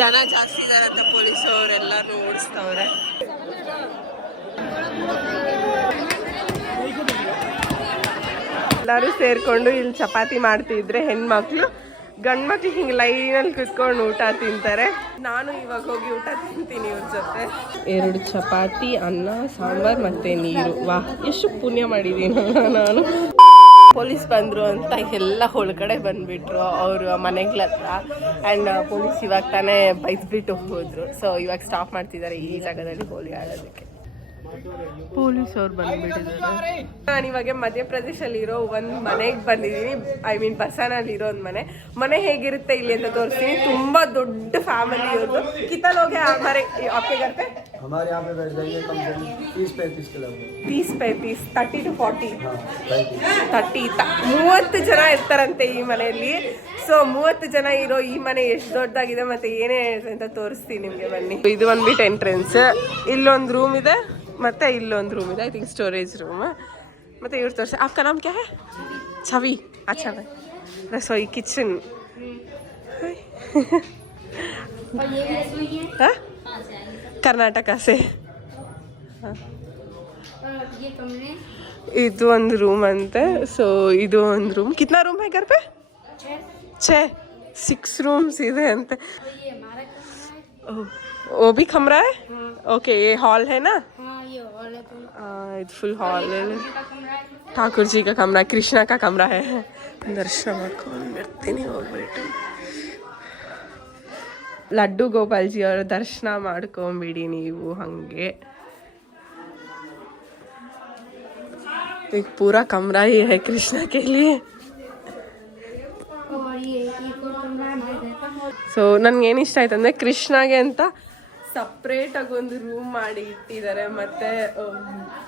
ಜನ ಜಾಸ್ತಿ ಇದಾರಂತ ಪೊಲೀಸವರೆಲ್ಲರೂ ಓಡಿಸ್ತವ್ರೆ. ಎಲ್ಲರೂ ಸೇರ್ಕೊಂಡು ಇಲ್ಲಿ ಚಪಾತಿ ಮಾಡ್ತಿದ್ರೆ ಹೆಣ್ಮಕ್ಳು, ಗಂಡು ಮಕ್ಳು ಹಿಂಗೆ ಲೈನಲ್ಲಿ ಕುತ್ಕೊಂಡು ಊಟ ತಿಂತಾರೆ. ನಾನು ಇವಾಗ ಹೋಗಿ ಊಟ ತಿಂತೀನಿ ಇವ್ರ ಜೊತೆ. 2 ಚಪಾತಿ, ಅನ್ನ, ಸಾಂಬಾರ್ ಮತ್ತೆ ನೀರು. ವಾಹ್, ಎಷ್ಟು ಪುಣ್ಯ ಮಾಡಿದ್ದೀನಿ ನಾನು. ಪೊಲೀಸ್ ಬಂದರು ಅಂತ ಎಲ್ಲ ಒಳಗಡೆ ಬಂದುಬಿಟ್ರು ಅವ್ರ ಮನೆಗಳ ಹತ್ರ. ಆ್ಯಂಡ್ ಪೊಲೀಸ್ ಇವಾಗ ತಾನೇ ಬೈದ್ಬಿಟ್ಟು ಹೋದ್ರು. ಸೊ ಇವಾಗ ಸ್ಟಾಪ್ ಮಾಡ್ತಿದ್ದಾರೆ ಈ ಜಾಗದಲ್ಲಿ ಹೋಲಿ ಆಡೋದಕ್ಕೆ. ಪೊಲೀಸ್ ಅವ್ರು ಬಂದ್ಬಿಟ್ಟಿದ್ದಾರೆ. ನಾನು ಇವಾಗ ಮಧ್ಯಪ್ರದೇಶಲ್ಲಿರೋ ಒಂದು ಮನೆಗೆ ಬಂದಿದ್ದೀನಿ. ಐ ಮೀನ್ ಬಸಾನಲ್ಲಿ ಇರೋ ಒಂದು ಮನೆ ಹೇಗಿರುತ್ತೆ ಇಲ್ಲಿ ಅಂತ ತೋರಿಸ್ತೀನಿ. ತುಂಬಾ ದೊಡ್ಡ ಫ್ಯಾಮಿಲಿ ಇರೋದು. ಕಿತ್ತಲ್ ಹೋಗಿ ಹಮಾರೆ आपके घर पे हमारे यहाँ पे बैठ जाइए कम से कम 30-35 किलोमीटर 30-35 30 to 40 30 ಜನ ಇರ್ತಾರಂತೆ ಈ ಮನೆಯಲ್ಲಿ. ಸೊ 30 ಜನ ಇರೋ ಈ ಮನೆ ಎಷ್ಟು ದೊಡ್ಡದಾಗಿದೆ ಮತ್ತೆ ಏನೇ ಅಂತ ತೋರಿಸ್ತೀನಿ ನಿಮಗೆ, ಬನ್ನಿ. ಇದು ಬಂದ್ಬಿಟ್ಟು ಎಂಟ್ರೆನ್ಸ್. ಇಲ್ಲೊಂದು ರೂಮ್ ಇದೆ ಮತ್ತೆ ಇಲ್ಲೊಂದು ರೂಮ್ ಇದೆ, ಐ ಥಿಂಕ್ ಸ್ಟೋರೇಜ್ ರೂಮ್. ಮತ್ತೆ ಇವ್ರು ತೋರಿಸಿ. आपका नाम क्या है? छवि. अच्छा भाई. रसोई किचन. हाँ कर्नाटक से. ಇದು ಒಂದು ರೂಮ್ ಅಂತೆ. ಸೊ ಇದು ಒಂದು ರೂಮ್. ಕಿतना ರೂಮ್ है घर पे? 6 ರೂಮ್ಸ್ ಇದೆ ಅಂತೆ. वो भी कमरा है? ओके, ये हॉल है ना? ಇದು ಫುಲ್ ಹಾಲ್ है. ठाकुर जी का कमरा, कृष्णा का कमरा है. दर्शन ಮಾಡ್ಕೊಂಡು ಬರ್ತೀನಿ ಹೋಗ್ಬಿಟ್ಟು. ಲಡ್ಡು ಗೋಪಾಲ್ಜಿ ಅವರ ದರ್ಶನ ಮಾಡ್ಕೊಂಬಿಡಿ ನೀವು ಹಂಗೆ. एक पूरा कमरा ही है कृष्णा के लिए. ಸೊ ನನ್ಗೇನು ಇಷ್ಟ ಆಯ್ತು ಅಂದರೆ ಕೃಷ್ಣಾಗೆ ಅಂತ ಸಪ್ರೇಟಾಗಿ ಒಂದು ರೂಮ್ ಮಾಡಿ ಇಟ್ಟಿದ್ದಾರೆ. ಮತ್ತೆ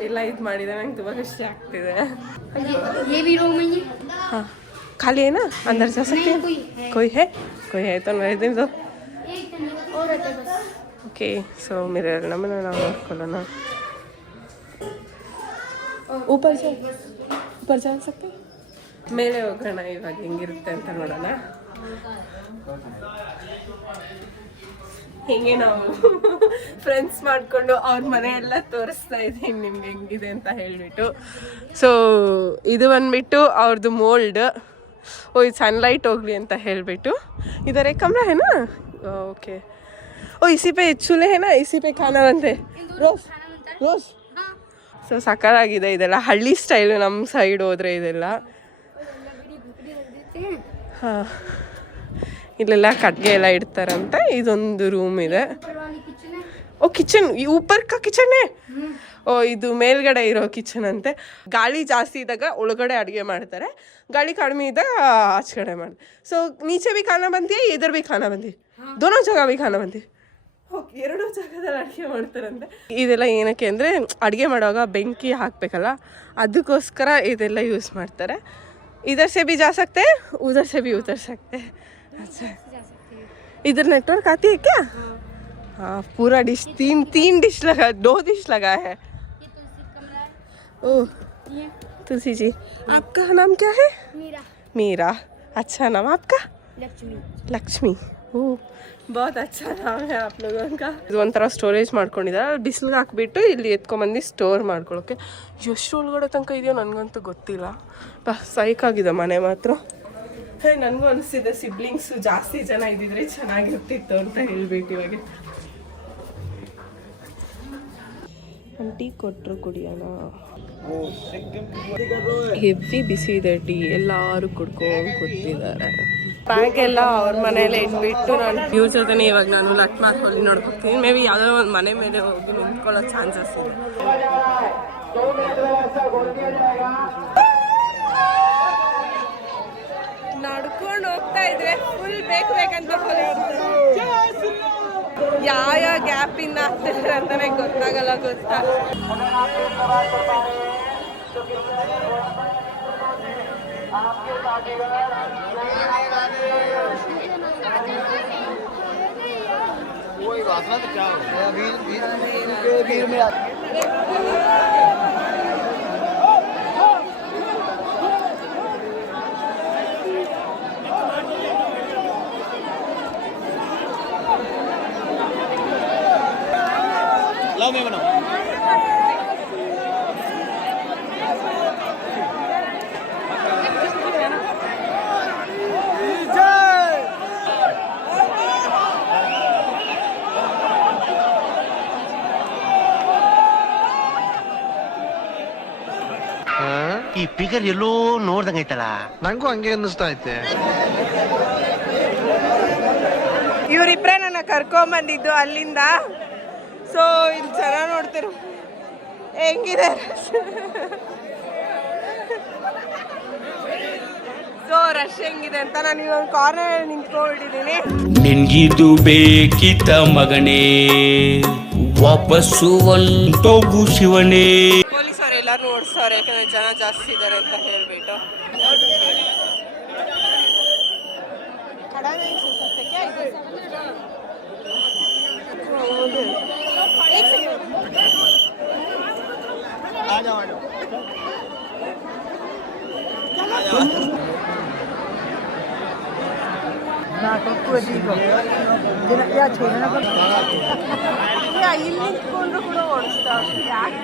ಎಲ್ಲ ಇದು ಮಾಡಿದ್ದಾರೆ. ನಂಗೆ ತುಂಬ ಖುಷಿ ಆಗ್ತಿದೆ. हाँ खाली है ना, अंदर जा सकते हैं? कोई है तो मैं दे दो. ओके, ಸೊ मेरे ನಮ್ಮನ್ನ ನಾವು ನೋಡ್ಕೊಳ್ಳೋಣ. ऊपर जा सकते हैं? ಮೇಲೆ ಹೋಗೋಣ ಇವಾಗ ಹೆಂಗಿರುತ್ತೆ ಅಂತ ನೋಡೋಣ. ಹಿಂಗೆ ನಾವು ಫ್ರೆಂಡ್ಸ್ ಮಾಡಿಕೊಂಡು ಅವ್ರ ಮನೆ ಎಲ್ಲ ತೋರಿಸ್ತಾ ಇದ್ದೀನಿ ನಿಮ್ಗೆ ಹೆಂಗಿದೆ ಅಂತ ಹೇಳಿಬಿಟ್ಟು. ಸೊ ಇದು ಬಂದ್ಬಿಟ್ಟು ಅವ್ರದ್ದು ಮೋಲ್ಡ್. ಇದು ಸನ್ಲೈಟ್ ಹೋಗ್ಲಿ ಅಂತ ಹೇಳಿಬಿಟ್ಟು ಇದರ ಕಮರಾ है ना? ओके. इसी पे चूल्हे है ना, इसी पे खाना बनते रोज. ಸೊ ಸಕ್ಕತ್ತಾಗಿದೆ ಇದೆಲ್ಲ. ಹಳ್ಳಿ ಸ್ಟೈಲು ನಮ್ಮ ಸೈಡ್ ಹೋದರೆ ಇದೆಲ್ಲ. ಹಾಂ, ಇಲ್ಲೆಲ್ಲ ಕಟ್ಗೆ ಎಲ್ಲ ಇಡ್ತಾರಂತೆ. ಇದೊಂದು ರೂಮ್ ಇದೆ. ಓ ಕಿಚನ್, ऊपर का किचन है. ಓ ಇದು ಮೇಲ್ಗಡೆ ಇರೋ ಕಿಚನ್ ಅಂತೆ. ಗಾಳಿ ಜಾಸ್ತಿ ಇದ್ದಾಗ ಒಳಗಡೆ ಅಡುಗೆ ಮಾಡ್ತಾರೆ, ಗಾಳಿ ಕಡಿಮೆ ಇದ್ದಾಗ ಆಚೆ ಕಡೆ ಮಾಡಿ. ಸೊ ನೀಚೆ ಭೀ ಖಾನ ಬಂದಿ, ಇಧರ್ ಭೀ ಖಾನ ಬಂದಿ, ದೋನೋ ಜಾಗ ಭೀ ಖಾನ ಬಂದಿ. ಓಕೆ, 2 ಜಾಗದಲ್ಲಿ ಅಡುಗೆ ಮಾಡ್ತಾರಂತೆ. ಇದೆಲ್ಲ ಏನಕ್ಕೆ ಅಂದರೆ ಅಡುಗೆ ಮಾಡುವಾಗ ಬೆಂಕಿ ಹಾಕಬೇಕಲ್ಲ, ಅದಕ್ಕೋಸ್ಕರ ಇದೆಲ್ಲ ಯೂಸ್ ಮಾಡ್ತಾರೆ. इधर से भी जा सकते हैं, उधर से भी उतर सकते हैं. अच्छा, इधर नेटवर्क आती है क्या? हाँ, पूरा डिश 3 डिश लगा, 2 डिश लगा है. ओह तुलसी जी, आपका नाम क्या है? मीरा. अच्छा नाम आपका? लक्ष्मी. ओह बहुत अच्छा नाम है आप लोगों का. ಇದು ಒಂಥರ ಸ್ಟೋರೇಜ್ ಮಾಡ್ಕೊಂಡಿದ್ದಾರೆ. ಬಿಸಿಲಿಗೆ ಹಾಕ್ಬಿಟ್ಟು ಇಲ್ಲಿ ಎತ್ಕೊಂಬಂದು ಸ್ಟೋರ್ ಮಾಡ್ಕೊಳ್ಳೋಕ್ಕೆ. ಎಷ್ಟು ಒಳಗಡೆ ತನಕ ಇದೆಯೋ ನನಗಂತೂ ಗೊತ್ತಿಲ್ಲ. ಸೈಕಾಗಿದೆ ಮನೆ ಮಾತ್ರ. ನನಗೂ ಅನಿಸ್ತಿದೆ ಸಿಬ್ಲಿಂಗ್ಸು ಜಾಸ್ತಿ ಜನ ಇದ್ದಿದ್ರೆ ಚೆನ್ನಾಗಿರ್ತಿತ್ತು ಅಂತ ಹೇಳ್ಬಿಟ್ಟು. ಇವಾಗ ಟೀ ಕೊಟ್ಟರು ಕುಡಿಯೋಣ. ಹೆವಿ ಬಿಸಿ ಇದೆ ಟೀ. ಎಲ್ಲರೂ ಕುಡ್ಕೊಂಡು ಕೂತಿದ್ದಾರೆ. ಬ್ಯಾಗ್ ಎಲ್ಲ ಅವ್ರ ಮನೇಲೆ ಇಟ್ಬಿಟ್ಟು ನಾನು ಇವ್ರ ಜೊತೆ ಇವಾಗ ನಾನು ಲಕ್ಮಾರ್ ಹೋಗಿ ನೋಡ್ಕೊತೀನಿ. ಮೇ ಬಿ ಯಾವುದೋ ಒಂದು ಮನೆ ಮೇಲೆ ಹೋಗಿ ನಿಂತ್ಕೊಳ್ಳೋ ಚಾನ್ಸಸ್ ಇದೆ. ನಡ್ಕೊಂಡು ಹೋಗ್ತಾ ಇದ್ರೆ ಫುಲ್ ಬೇಕಂತ ಯಾವ ಗ್ಯಾಪಿಂದ ಆಗ್ತಿದ್ದಾರೆ ಅಂತಾನೆ ಗೊತ್ತಾಗಲ್ಲ. ಗೊತ್ತಾ कोई बात ना, तो क्या हो वीर में में बनाओ। ಈ ಫಿಗರ್ ಎಲ್ಲೋ ನೋಡ್ದಂಗೈತಲ್ಲ. ನಂಗೂ ಹಂಗೆ ಅನ್ನಿಸ್ತಾ ಐತೆ. ಇವರಿಬ್ರೆ ನನ್ನ ಕರ್ಕೊಂಬಂದಿದ್ದು ಅಲ್ಲಿಂದ. ಸೊ ಇಲ್ಲಿ ಜನ ನೋಡ್ತಿರು ಹೆಂಗಿದೆ. ಸೊ ರಶ್ ಹೆಂಗಿದೆ ಅಂತ ನಾನು ಇವಾಗ ಕಾರ್ನರ್ ನಿಂತ್ಕೊಂಡಿದ್ದೀನಿ. ನಿನ್ಗಿದು ಬೇಕಿತ್ತ ಮಗನೇ, ವಾಪಸ್ಸು ಒಂಟೋಗು ಶಿವನೇ. ಪೊಲೀಸರು ಎಲ್ಲರೂ ಓಡಿಸ್ತಾರೆ ಯಾಕಂದ್ರೆ ಜನ ಜಾಸ್ತಿ ಇದ್ದಾರೆ ಅಂತ ಹೇಳ್ಬಿಟ್ಟು. ಇಲ್ಲಿ ನಿಂತ್ಕೊಂಡ್ರು ಕೂಡ ಓಡಿಸ್ತಾರೆ. ಯಾಕೆ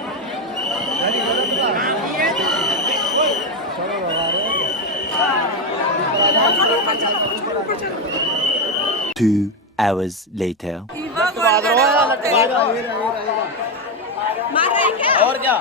2 hours later. और क्या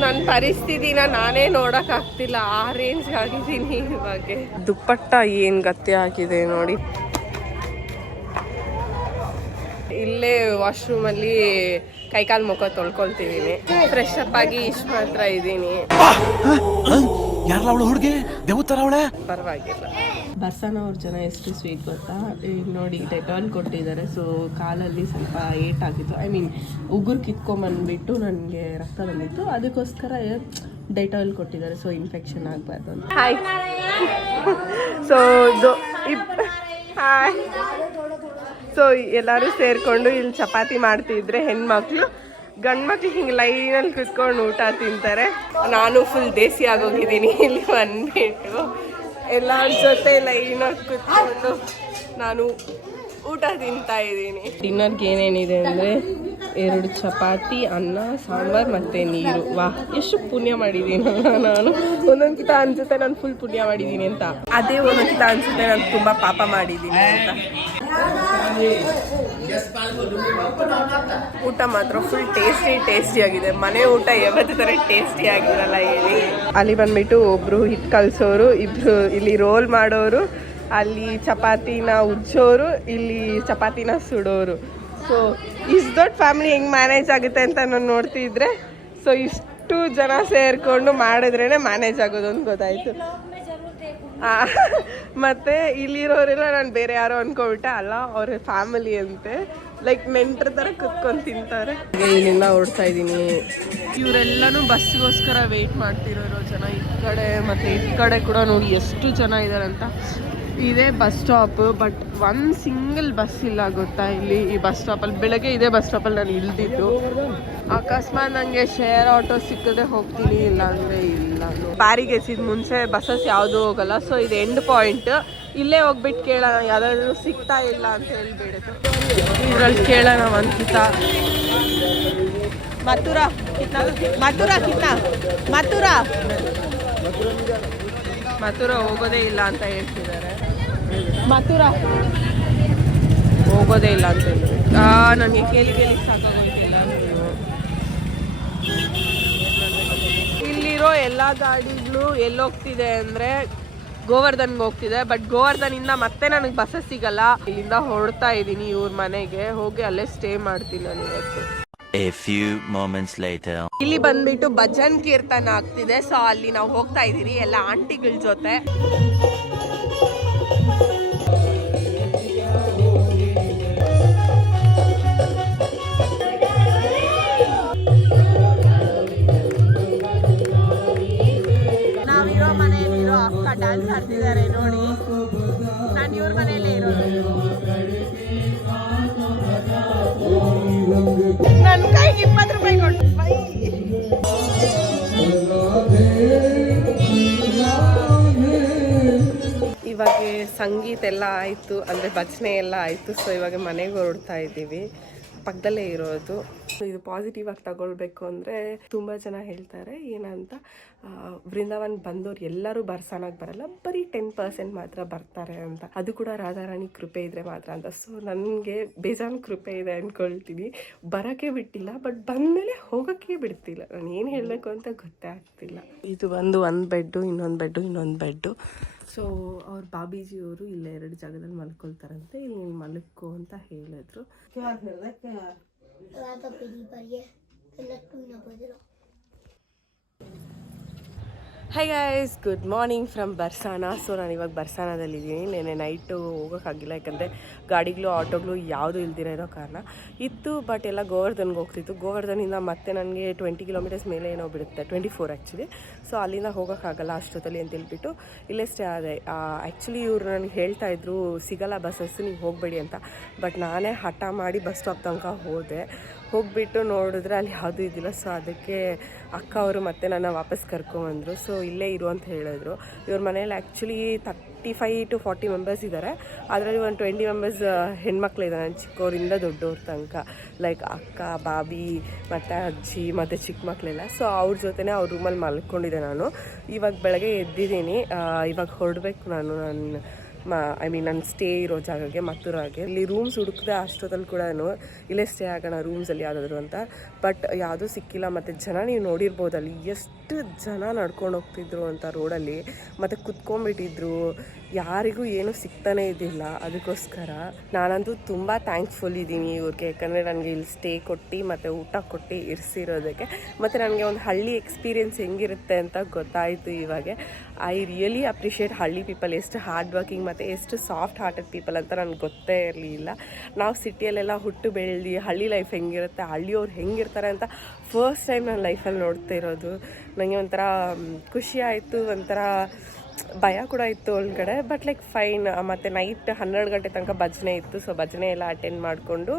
ನನ್ನ ಪರಿಸ್ಥಿತಿನ ನಾನೇ ನೋಡಕ್ ಆಗ್ತಿಲ್ಲ, ಆ ರೇಂಜ್ ಆಗಿದ್ದೀನಿ ಇವಾಗ. ದುಪ್ಪಟ್ಟ ಏನ್ ಗತಿ ಆಗಿದೆ ನೋಡಿ. ಇಲ್ಲೇ ವಾಶ್ರೂಮ್ ಅಲ್ಲಿ ಕೈಕಾಲು ಮುಖ ತೊಳ್ಕೊಳ್ತಿದ್ದೀನಿ. ಫ್ರೆಶ್ ಅಪ್ ಆಗಿ ಇಷ್ಟು ಮಾತ್ರ ಇದ್ದೀನಿ. ಯಾರಲ್ಲ ಅವಳು ಹುಡುಗಿ ದೇವತರ ಅವಳೆ. ಪರವಾಗಿಲ್ಲ. ಬರ್ಸನ ಅವ್ರ ಜನ ಎಷ್ಟು ಸ್ವೀಟ್ ಗೊತ್ತಾ, ಈಗ ನೋಡಿ ಡೆಟಾಲ್ ಕೊಟ್ಟಿದ್ದಾರೆ. ಸೊ ಕಾಲಲ್ಲಿ ಸ್ವಲ್ಪ ಏಟ್ ಆಗಿತ್ತು, ಐ ಮೀನ್ ಉಗುರು ಕಿತ್ಕೊಂಬಂದ್ಬಿಟ್ಟು ನನಗೆ ರಕ್ತ ಬಂದಿತ್ತು, ಅದಕ್ಕೋಸ್ಕರ ಡೆಟಾಲ್ ಕೊಟ್ಟಿದ್ದಾರೆ. ಸೊ ಇನ್ಫೆಕ್ಷನ್ ಆಗಬಾರ್ದು ಅಂತ. ಹಾಯ್. So hi. ಸೊ ಎಲ್ಲರೂ ಸೇರಿಕೊಂಡು ಇಲ್ಲಿ ಚಪಾತಿ ಮಾಡ್ತಿದ್ರೆ ಹೆಣ್ಮಕ್ಳು, ಗಂಡು ಮಕ್ಳು ಹಿಂಗೆ ಲೈನಲ್ಲಿ ಕುತ್ಕೊಂಡು ಊಟ ತಿಂತಾರೆ. ನಾನು ಫುಲ್ ದೇಸಿ ಆಗೋಗಿದ್ದೀನಿ ಇಲ್ಲಿ ಬಂದ್ಬಿಟ್ಟು. ಎಲ್ಲ ಜೊತೆ ಲೈನಾಗಿ ಕುತ್ಕೊಂಡು ನಾನು ಊಟ ತಿಂತಾ ಇದ್ದೀನಿ. ಡಿನ್ನರ್ಗೆ ಏನೇನಿದೆ ಅಂದರೆ 2 ಚಪಾತಿ, ಅನ್ನ, ಸಾಂಬಾರು ಮತ್ತು ನೀರು. ವಾ, ಎಷ್ಟು ಪುಣ್ಯ ಮಾಡಿದ್ದೀನಲ್ಲ ನಾನು. ಒಂದೊಂದ್ಕಿತ ಅನ್ಸುತ್ತೆ ನಾನು ಫುಲ್ ಪುಣ್ಯ ಮಾಡಿದ್ದೀನಿ ಅಂತ, ಅದೇ ಒಂದೊಂದ್ಕಿತ ಅನ್ಸುತ್ತೆ ನಾನು ತುಂಬ ಪಾಪ ಮಾಡಿದ್ದೀನಿ ಅಂತ. ಊಟ ಮಾತ್ರ ಫುಲ್ ಟೇಸ್ಟಿ ಆಗಿದೆ. ಮನೆ ಊಟ ಯಾವತ್ತೂ ಥರ ಟೇಸ್ಟಿ ಆಗಿರಲ್ಲ ಹೇಳಿ. ಅಲ್ಲಿ ಬಂದ್ಬಿಟ್ಟು ಒಬ್ರು ಹಿಟ್ಟು ಕಲಿಸೋರು, ಇಬ್ರು ಇಲ್ಲಿ ರೋಲ್ ಮಾಡೋರು, ಅಲ್ಲಿ ಚಪಾತಿನ ಉಜ್ಜೋರು, ಇಲ್ಲಿ ಚಪಾತಿನ ಸುಡೋರು. ಸೊ ಇಷ್ಟು ದೊಡ್ಡ ಫ್ಯಾಮಿಲಿ ಹೆಂಗೆ ಮ್ಯಾನೇಜ್ ಆಗುತ್ತೆ ಅಂತ ನಾನು ನೋಡ್ತಿದ್ರೆ, ಸೊ ಇಷ್ಟು ಜನ ಸೇರಿಕೊಂಡು ಮಾಡಿದ್ರೇ ಮ್ಯಾನೇಜ್ ಆಗೋದು ಅಂತ ಗೊತ್ತಾಯಿತು. ಮತ್ತು ಇಲ್ಲಿರೋರೆಲ್ಲ ನಾನು ಬೇರೆ ಯಾರೋ ಅಂದ್ಕೊಬಿಟ್ಟೆ, ಅಲ್ಲ ಅವ್ರ ಫ್ಯಾಮಿಲಿ ಅಂತೆ, ಲೈಕ್ ನೆಂಟ್ರ ಥರ ಕುತ್ಕೊಂಡು ತಿಂತಾರೆ. ಇಲ್ಲಿಂದ ಓಡ್ತಾ ಇದ್ದೀನಿ. ಇವರೆಲ್ಲನೂ ಬಸ್ಸಿಗೋಸ್ಕರ ವೆಯ್ಟ್ ಮಾಡ್ತಿರೋರು ಜನ. ಈ ಕಡೆ ಮತ್ತು ಈ ಕಡೆ ಕೂಡ ನೋಡಿ ಎಷ್ಟು ಜನ ಇದ್ದಾರೆ ಅಂತ. ಇದೇ ಬಸ್ ಸ್ಟಾಪ್, ಬಟ್ ಒಂದು ಸಿಂಗಲ್ ಬಸ್ ಇಲ್ಲ ಗೊತ್ತಾ ಇಲ್ಲಿ ಈ ಬಸ್ ಸ್ಟಾಪಲ್ಲಿ. ಬೆಳಗ್ಗೆ ಇದೇ ಬಸ್ ಸ್ಟಾಪಲ್ಲಿ ನಾನು ಇಳ್ದಿದ್ದು. ಅಕಸ್ಮಾತ್ ನನಗೆ ಶೇರ್ ಆಟೋ ಸಿಕ್ಕಿದ್ರೆ ಹೋಗ್ತೀನಿ, ಇಲ್ಲ ಅಂದರೆ ಇಲ್ಲ. ಬಾರಿಗೆ ಎಸಿದ ಮುಂಚೆ ಬಸ್ಸಸ್ ಯಾವುದೂ ಹೋಗಲ್ಲ. ಸೊ ಇದು ಎಂಡ್ ಪಾಯಿಂಟ್. ಇಲ್ಲೇ ಹೋಗ್ಬಿಟ್ಟು ಕೇಳೋಣ ಯಾವುದಾದ್ರೂ ಸಿಗ್ತಾ ಇಲ್ಲ ಅಂತ ಹೇಳ್ಬಿಡುತ್ತೆ. ಇದ್ರಲ್ಲಿ ಕೇಳೋಣ ಒಂದ್ಕಿತ. ಮಥುರಾ ಹೋಗೋದೇ ಇಲ್ಲ ಅಂತ ಹೇಳ್ತಿದ್ದಾರೆ. ಮಥುರಾ ಹೋಗೋದೇ ಇಲ್ಲ ಅಂತ ಹೇಳಿದ್ರು. ನನಗೆ ಕೇಳಿ ಸಾಕಾಗೋಯ್ತಿಲ್ಲ. ಇಲ್ಲಿರೋ ಎಲ್ಲ ಗಾಡಿಗಳು ಎಲ್ಲೋಗ್ತಿದೆ ಅಂದರೆ ಗೋವರ್ಧನ್ಗೆ ಹೋಗ್ತಿದೆ. ಬಟ್ ಗೋವರ್ಧನಿಂದ ಮತ್ತೆ ನನಗೆ ಬಸ್ಸಸ್ ಸಿಗಲ್ಲ. ಇಲ್ಲಿಂದ ಹೊರಡ್ತಾ ಇದ್ದೀನಿ ಇವ್ರ ಮನೆಗೆ ಹೋಗಿ ಅಲ್ಲೇ ಸ್ಟೇ ಮಾಡ್ತೀನಿ ನಾನು ಇವತ್ತು. A few moments later. ಇಲ್ಲಿ ಬಂದ್ಬಿಟ್ಟು ಭಜನ್ ಕೀರ್ತನ ಆಗ್ತಿದೆ. ಸೊ ಅಲ್ಲಿ ನಾವು ಹೋಗ್ತಾ ಇದೀವಿ ಎಲ್ಲ ಆಂಟಿಗಳ ಜೊತೆ. ನಾವಿರೋ ಮನೆಯಲ್ಲಿರೋ ಡ್ಯಾನ್ಸ್ ಆಡ್ತಿದ್ದಾರೆ ನೋಡಿ. ನಾನು ಇವ್ರ ಮನೆಯಲ್ಲೇ ಇರೋದು. ನನ್ನ ಕೈಗೆ 20 ರೂಪಾಯಿ ಕೊಟ್ಟು ಇವಾಗ ಸಂಗೀತ ಎಲ್ಲ ಆಯಿತು, ಅಂದರೆ ಭಜನೆ ಎಲ್ಲ ಆಯಿತು. ಸೊ ಇವಾಗ ಮನೆಗೆ ಹೊರಡ್ತಾ ಇದ್ದೀವಿ. ಪಕ್ಕದಲ್ಲೇ ಇರೋದು. ಇದು ಪಾಸಿಟಿವ್ ಆಗಿ ತಗೊಳ್ಬೇಕು ಅಂದರೆ ತುಂಬ ಜನ ಹೇಳ್ತಾರೆ ಏನಂತ, ವೃಂದಾವನ್ ಬಂದವ್ರು ಎಲ್ಲರೂ ಬರ್ಸಾನಾಗಿ ಬರಲ್ಲ, ಬರೀ 10% ಮಾತ್ರ ಬರ್ತಾರೆ ಅಂತ. ಅದು ಕೂಡ ರಾಧಾರಾಣಿ ಕೃಪೆ ಇದ್ರೆ ಮಾತ್ರ ಅಂತ. ಸೊ ನನಗೆ ಬೇಜಾನ್ ಕೃಪೆ ಇದೆ ಅಂದ್ಕೊಳ್ತೀನಿ. ಬರೋಕ್ಕೆ ಬಿಟ್ಟಿಲ್ಲ, ಬಟ್ ಬಂದಮೇಲೆ ಹೋಗೋಕ್ಕೆ ಬಿಡ್ತಿಲ್ಲ. ನಾನು ಏನು ಹೇಳಬೇಕು ಅಂತ ಗೊತ್ತೇ ಆಗ್ತಿಲ್ಲ. ಇದು ಒಂದು ಬೆಡ್ಡು, ಇನ್ನೊಂದು ಬೆಡ್ಡು. ಸೊ ಅವ್ರ ಬಾಬೀಜಿಯವರು ಇಲ್ಲೇ 2 ಜಾಗದಲ್ಲಿ ಮಲ್ಕೊಳ್ತಾರಂತೆ. ಇಲ್ಲಿ ಮಲ್ಕೋ ಅಂತ ಹೇಳಿದ್ರು. Hi guys, good morning from Barsana. So ನಾನು ಇವಾಗ ಬರ್ಸಾನದಲ್ಲಿದ್ದೀನಿ. ನೆನ್ನೆ ನೈಟು ಹೋಗೋಕ್ಕಾಗಿಲ್ಲ, ಯಾಕಂದರೆ ಗಾಡಿಗಳು ಆಟೋಗಳು ಯಾವುದೂ ಇಲ್ದಿರೋ ಇರೋ ಕಾರಣ ಇತ್ತು. ಬಟ್ ಎಲ್ಲ ಗೋವರ್ಧನ್ಗೆ ಹೋಗ್ತಿತ್ತು. ಗೋವರ್ಧನಿಂದ ಮತ್ತೆ ನನಗೆ 20 ಕಿಲೋಮೀಟರ್ಸ್ ಮೇಲೆ ಏನೋ ಬಿಡುತ್ತೆ, 24 ಆ್ಯಕ್ಚುಲಿ. ಸೊ ಅಲ್ಲಿಂದ ಹೋಗೋಕ್ಕಾಗಲ್ಲ ಅಷ್ಟೊತ್ತಲ್ಲಿ ಅಂತ ಹೇಳ್ಬಿಟ್ಟು ಇಲ್ಲೇ ಸ್ಟೇ ಆದೆ. ಆ್ಯಕ್ಚುಲಿ ಇವರು ನನಗೆ ಹೇಳ್ತಾಯಿದ್ರು ಸಿಗಲ್ಲ ಬಸ್ಸಸ್, ನೀವು ಹೋಗಬೇಡಿ ಅಂತ. ಬಟ್ ನಾನೇ ಹಠ ಮಾಡಿ ಬಸ್ ಸ್ಟಾಪ್ ತನಕ ಹೋಗಿಬಿಟ್ಟು ನೋಡಿದ್ರೆ ಅಲ್ಲಿ ಯಾವುದೂ ಇದ್ದಿಲ್ಲ. ಸೊ ಅದಕ್ಕೆ ಅಕ್ಕ ಅವರು ಮತ್ತೆ ನನ್ನ ವಾಪಸ್ ಕರ್ಕೊಂಬಂದರು. ಸೊ ಇಲ್ಲೇ ಇರು ಅಂತ ಹೇಳಿದ್ರು. ಇವ್ರ ಮನೇಲಿ ಆ್ಯಕ್ಚುಲಿ 35 to 40 ಮೆಂಬರ್ಸ್ ಇದ್ದಾರೆ. ಅದರಲ್ಲಿ ಒಂದು 20 ಮೆಂಬರ್ಸ್ ಹೆಣ್ಮಕ್ಳಿದ್ದಾರೆ, ನನ್ನ ಚಿಕ್ಕವರಿಂದ ದೊಡ್ಡವ್ರ ತನಕ. ಲೈಕ್ ಅಕ್ಕ, ಬಾಬಿ ಮತ್ತು ಅಜ್ಜಿ ಮತ್ತು ಚಿಕ್ಕ ಮಕ್ಕಳೆಲ್ಲ. ಸೊ ಅವ್ರ ಜೊತೆನೇ ಅವ್ರ ರೂಮಲ್ಲಿ ಮಲ್ಕೊಂಡಿದ್ದೆ ನಾನು. ಇವಾಗ ಬೆಳಗ್ಗೆ ಎದ್ದಿದ್ದೀನಿ. ಇವಾಗ ಹೊರಡಬೇಕು ನಾನು ನನ್ನ ಸ್ಟೇ ಇರೋ ಜಾಗಕ್ಕೆ, ಮಥುರಾಗೆ. ಇಲ್ಲಿ ರೂಮ್ಸ್ ಹುಡುಕಿದೆ ಅಷ್ಟೊತ್ತಲ್ಲಿ ಕೂಡ ಇಲ್ಲೇ ಸ್ಟೇ ಆಗೋಣ ರೂಮ್ಸಲ್ಲಿ ಯಾವುದಾದ್ರು ಅಂತ. ಬಟ್ ಯಾವುದೂ ಸಿಕ್ಕಿಲ್ಲ. ಮತ್ತು ಜನ ನೀವು ನೋಡಿರ್ಬೋದು ಅಲ್ಲಿ ಎಷ್ಟು ಜನ ನಡ್ಕೊಂಡು ಹೋಗ್ತಿದ್ರು ಅಂತ ರೋಡಲ್ಲಿ, ಮತ್ತು ಕುತ್ಕೊಂಡ್ಬಿಟ್ಟಿದ್ರು. ಯಾರಿಗೂ ಏನೂ ಸಿಗ್ತಾನೇ ಇದ್ದಿಲ್ಲ. ಅದಕ್ಕೋಸ್ಕರ ನಾನಂತೂ ತುಂಬ ಥ್ಯಾಂಕ್ಫುಲ್ ಇದ್ದೀನಿ ಇವ್ರಿಗೆ, ಯಾಕಂದರೆ ನನಗೆ ಇಲ್ಲಿ ಸ್ಟೇ ಕೊಟ್ಟು ಮತ್ತು ಊಟ ಕೊಟ್ಟು ಇರಿಸಿರೋದಕ್ಕೆ. ಮತ್ತು ನನಗೆ ಒಂದು ಹಳ್ಳಿ ಎಕ್ಸ್ಪೀರಿಯೆನ್ಸ್ ಹೆಂಗಿರುತ್ತೆ ಅಂತ ಗೊತ್ತಾಯಿತು ಇವಾಗ. ಐ ರಿಯಲಿ ಅಪ್ರಿಷಿಯೇಟ್ ಹಳ್ಳಿ ಪೀಪಲ್, ಎಷ್ಟು ಹಾರ್ಡ್ ವರ್ಕಿಂಗ್ ಮತ್ತು ಎಷ್ಟು ಸಾಫ್ಟ್ ಹಾರ್ಟೆಡ್ ಪೀಪಲ್ ಅಂತ ನನಗೆ ಗೊತ್ತೇ ಇರಲಿಲ್ಲ. ನಾವು ಸಿಟಿಯಲ್ಲೆಲ್ಲ ಹುಟ್ಟು ಬೆಳೆದು ಹಳ್ಳಿ ಲೈಫ್ ಹೆಂಗಿರುತ್ತೆ, ಹಳ್ಳಿಯವ್ರು ಹೆಂಗಿರ್ತಾರೆ ಅಂತ ಫಸ್ಟ್ ಟೈಮ್ ನನ್ನ ಲೈಫಲ್ಲಿ ನೋಡ್ತಾ ಇರೋದು. ನನಗೆ ಒಂಥರ ಖುಷಿ ಆಯಿತು, ಒಂಥರ ಭಯ ಕೂಡ ಇತ್ತು ಒಳಗಡೆ. But like fine. ಮತ್ತು ನೈಟ್ 12 ಗಂಟೆ ತನಕ ಭಜನೆ ಇತ್ತು. ಸೊ ಭಜನೆ ಎಲ್ಲ ಅಟೆಂಡ್ ಮಾಡಿಕೊಂಡು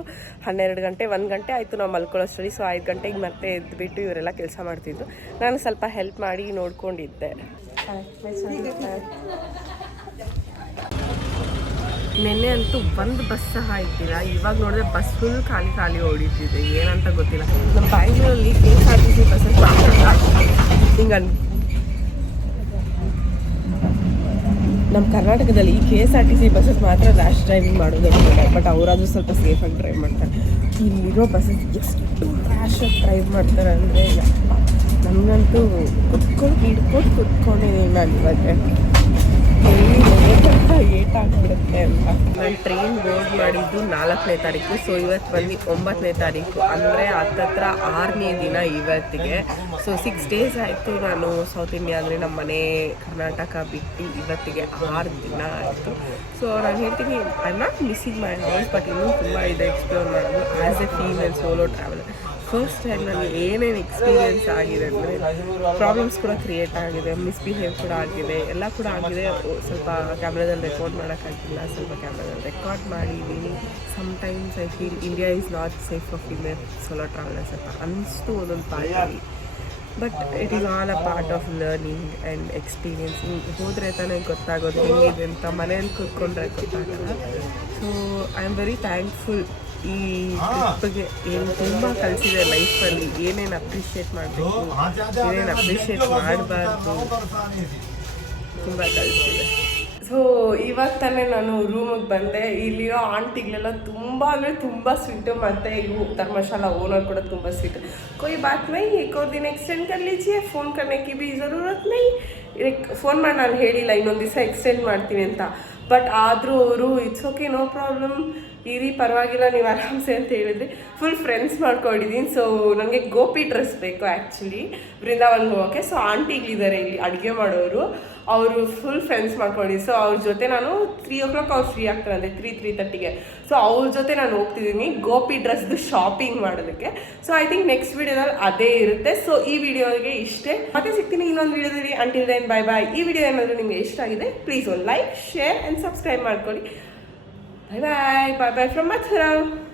12 ಗಂಟೆ 1 ಗಂಟೆ ಆಯಿತು ನಾವು ಮಲ್ಕೊಳ್ಳೋಷ್ಟರಲ್ಲಿ. ಸೊ 5 ಗಂಟೆಗೆ ಮತ್ತೆ ಎದ್ದುಬಿಟ್ಟು ಇವರೆಲ್ಲ ಕೆಲಸ ಮಾಡ್ತಿದ್ರು. ನಾನು ಸ್ವಲ್ಪ ಹೆಲ್ಪ್ ಮಾಡಿ ನೋಡ್ಕೊಂಡಿದ್ದೆ. ನೆನ್ನೆ ಅಂತೂ ಒಂದು ಬಸ್ ಸಹ ಇದ್ದಿಲ್ಲ. ಇವಾಗ ನೋಡಿದ್ರೆ ಬಸ್ ಫುಲ್ ಖಾಲಿ ಓಡಿತಿದೆ, ಏನಂತ ಗೊತ್ತಿಲ್ಲ. ನಮ್ಮ ಬ್ಯಾಂಗ್ಳೂರಲ್ಲಿ KSRTC ಬಸ್ಸಸ್ ಹಿಂಗೆ ನಮ್ಮ ಕರ್ನಾಟಕದಲ್ಲಿ KSRTC ಬಸ್ಸಸ್ ಮಾತ್ರ ರ್ಯಾಶ್ ಡ್ರೈವಿಂಗ್ ಮಾಡೋದು. ಬಟ್ ಅವರಾದರೂ ಸ್ವಲ್ಪ ಸೇಫಾಗಿ ಡ್ರೈವ್ ಮಾಡ್ತಾರೆ. ಇಲ್ಲಿರೋ ಬಸ್ಸಸ್ ಎಷ್ಟು ರ್ಯಾಶಾಗಿ ಡ್ರೈವ್ ಮಾಡ್ತಾರೆ ಅಂದರೆ ನನಗಂತೂ ಹಿಡ್ಕೊಂಡು ಕುತ್ಕೊಂಡಿದ್ದೀನಿ ನಾನು ಇವಾಗ. ಏಟಾಗ್ಬಿಡುತ್ತೆ ಅಂತ. ನಾನು ಟ್ರೈನ್ ಬೋರ್ಡ್ ಮಾಡಿದ್ದು 4ನೇ ತಾರೀಕು. ಸೊ ಇವತ್ತು ಬಂದು 9ನೇ ತಾರೀಕು, ಅಂದರೆ ಹತ್ತತ್ರ 6ನೇ ದಿನ ಇವತ್ತಿಗೆ. ಸೊ 6 ಡೇಸ್ ಆಯಿತು ನಾನು ಸೌತ್ ಇಂಡಿಯಾ, ಅಂದರೆ ನಮ್ಮ ಮನೆ ಕರ್ನಾಟಕ ಬಿಟ್ಟು ಇವತ್ತಿಗೆ 6 ದಿನ ಆಯಿತು. ಸೊ ನಾನು ಹೇಳ್ತೀನಿ I am not missing my house, but ಇನ್ನೂ ತುಂಬ ಇದೆ ಎಕ್ಸ್ಪ್ಲೋರ್ ಮಾಡೋದು as A female solo traveller. First time ನನಗೆ ಏನೇನು ಎಕ್ಸ್ಪೀರಿಯೆನ್ಸ್ ಆಗಿದೆ ಅಂದರೆ ಪ್ರಾಬ್ಲಮ್ಸ್ ಕೂಡ ಕ್ರಿಯೇಟ್ ಆಗಿದೆ, ಮಿಸ್ಬಿಹೇವ್ ಕೂಡ ಆಗಿದೆ, ಎಲ್ಲ ಕೂಡ ಆಗಿದೆ. ಸ್ವಲ್ಪ ಕ್ಯಾಮ್ರಾದಲ್ಲಿ ರೆಕಾರ್ಡ್ ಮಾಡೋಕ್ಕಾಗಿಲ್ಲ, ಸ್ವಲ್ಪ ಕ್ಯಾಮ್ರಾದಲ್ಲಿ ರೆಕಾರ್ಡ್ ಮಾಡಿದ್ದೀನಿ. Sometimes I feel India is not safe for female solo travellers ಅಂತ ಅನಿಸ್ತು ಒಂದೊಂದು ಪಾರ್ಟಲ್ಲಿ. But it is all a part of learning and experiencing. ಹೋದರೆ ತಾನೇ ಗೊತ್ತಾಗೋದು ಹೆಂಗಿದೆ ಅಂತ, ಮನೇಲಿ ಕೂತ್ಕೊಂಡ್ರೆ ಗೊತ್ತಾಗಲ್ಲ. So I am very thankful. ಈ ಟ್ರಿಪ್ಗೆ ಏನು ತುಂಬ ಕಲಿಸಿದೆ ಲೈಫಲ್ಲಿ, ಏನೇನು ಅಪ್ರಿಷಿಯೇಟ್ ಮಾಡಬೇಕು, ಏನೇನು ಅಪ್ರಿಷಿಯೇಟ್ ಮಾಡಬಾರ್ದು, ತುಂಬ ಕಲಿಸಿದೆ. ಸೊ ಇವಾಗ ತಾನೇ ನಾನು ರೂಮಿಗೆ ಬಂದೆ. ಇಲ್ಲಿರೋ ಆಂಟಿಗಳೆಲ್ಲ ತುಂಬ ಅಂದರೆ ತುಂಬ ಸ್ವೀಟು, ಮತ್ತು ಇವು ಧರ್ಮಶಾಲ ಓನರ್ ಕೂಡ ತುಂಬ ಸ್ವೀಟು. कोई बात नहीं, एक और दिन एक्सटेंड कर लीजिए, फ़ोन करने की भी ज़रूरत नहीं. ಫೋನ್ ಮಾಡಿ ನಾನು ಹೇಳಿಲ್ಲ ಇನ್ನೊಂದು ದಿವಸ ಎಕ್ಸ್ಟೆಂಡ್ ಮಾಡ್ತೀನಿ ಅಂತ. ಬಟ್ ಆದರೂ ಅವರು ಇಟ್ಸ್ ಓಕೆ, ನೋ ಪ್ರಾಬ್ಲಮ್, ಇರಿ ಪರವಾಗಿಲ್ಲ ನೀವು ಆರಾಮ್ಸೆ ಅಂತ ಹೇಳಿದ್ರಿ. ಫುಲ್ ಫ್ರೆಂಡ್ಸ್ ಮಾಡ್ಕೊಂಡಿದ್ದೀನಿ. ಸೊ ನನಗೆ ಗೋಪಿ ಡ್ರೆಸ್ ಬೇಕು ಆ್ಯಕ್ಚುಲಿ ಬೃಂದಾವನ್ಗೆ ಹೋಗೋಕ್ಕೆ. ಸೊ ಆಂಟಿಗಳಿದ್ದಾರೆ ಇಲ್ಲಿ ಅಡುಗೆ ಮಾಡೋರು, ಅವರು ಫುಲ್ ಫ್ರೆಂಡ್ಸ್ ಮಾಡ್ಕೊಂಡಿದ್ದೀನಿ. ಸೊ ಅವ್ರ ಜೊತೆ ನಾನು 3 o'clock ಅವ್ರು ಫ್ರೀ ಆಗ್ತಾರಂತೆ, 3:30ಗೆ. ಸೊ ಅವ್ರ ಜೊತೆ ನಾನು ಹೋಗ್ತಿದ್ದೀನಿ ಗೋಪಿ ಡ್ರೆಸ್ದು ಶಾಪಿಂಗ್ ಮಾಡೋದಕ್ಕೆ. ಸೊ ಐ ಥಿಂಕ್ ನೆಕ್ಸ್ಟ್ ವಿಡಿಯೋದಲ್ಲಿ ಅದೇ ಇರುತ್ತೆ. ಸೊ ಈ ವಿಡಿಯೋಗೆ ಇಷ್ಟೇ, ಮತ್ತೆ ಸಿಗ್ತೀನಿ ಇನ್ನೊಂದು ವಿಡಿಯೋದಲ್ಲಿ. Until then bye bye. ಈ ವಿಡಿಯೋ ಏನಾದರೂ ನಿಮಗೆ ಇಷ್ಟ ಆಗಿದೆ ಪ್ಲೀಸ್ ಒಂದು ಲೈಕ್, ಶೇರ್ ಆ್ಯಂಡ್ ಸಬ್ಸ್ಕ್ರೈಬ್ ಮಾಡ್ಕೊಳ್ಳಿ. ಬಾಯ್ ಬಾಯ್ ಬಾಯ್ ಬಾಯ್ ಫ್ರಮ್ ಮಥುರಾ.